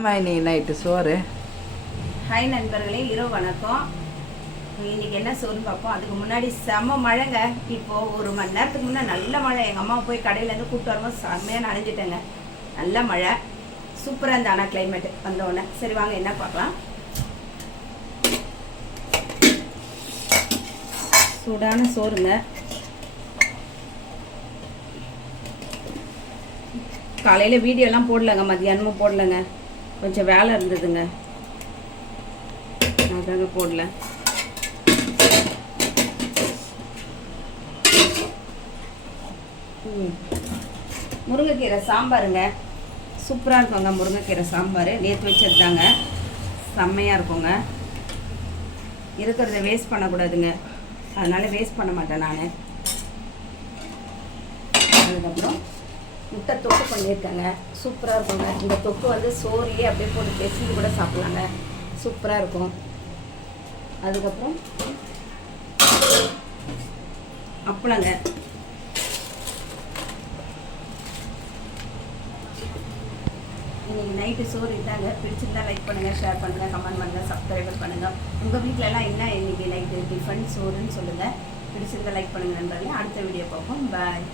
இன்னைக்கு நைட்டு சோறு. ஹாய் நண்பர்களே, இரவு வணக்கம். இன்னைக்கு என்ன சோறுன்னு பார்ப்போம். அதுக்கு முன்னாடி செம மழைங்க. இப்போது ஒரு மணி நேரத்துக்கு முன்னே நல்ல மழை. எங்கள் அம்மா போய் கடையிலேருந்து கூப்பிட்டு வரும்போது செம்மையாக நனைஞ்சிட்டேங்க. நல்ல மழை, சூப்பராக இருந்த ஆனால் கிளைமேட்டு வந்தோடனே. சரி வாங்க என்ன பார்க்கலாம். சூடான சோறுங்க. காலையில் வீடியோலாம் போடலைங்க, மத்தியானமும் போடலைங்க, கொஞ்சம் வேலை இருந்ததுங்க, அதாங்க போடல. முருங்கைக்கீரை சாம்பாருங்க, சூப்பராக இருக்குங்க. முருங்கைக்கீரை சாம்பார் நேற்று வச்சது தாங்க, செம்மையாக இருக்குங்க. இருக்கிறத வேஸ்ட் பண்ணக்கூடாதுங்க, அதனால் வேஸ்ட் பண்ண மாட்டேன் நான். அதுக்கப்புறம் முட்டை தொக்கு பண்ணியிருக்கேங்க, சூப்பராக இருக்குங்க. இந்த தொக்கு வந்து சோறிலே அப்படியே போட்டு பெசிஞ்சு கூட சாப்பிட்லாங்க, சூப்பராக இருக்கும். அதுக்கப்புறம் அப்பளங்க. இன்னைக்கு நைட்டு சோறு இதாங்க. பிடிச்சிருந்தா லைக் பண்ணுங்கள், ஷேர் பண்ணுங்கள், கமெண்ட் பண்ணுங்கள், சப்ஸ்கிரைபர் பண்ணுங்கள். உங்கள் வீட்டிலலாம் என்ன இன்னைக்கு நைட்டு டிஃபன் சோறுன்னு சொல்லுங்கள். பிடிச்சிருந்தா லைக் பண்ணுங்கள் நண்பர்களே. அடுத்த வீடியோ பார்ப்போம். பாய்.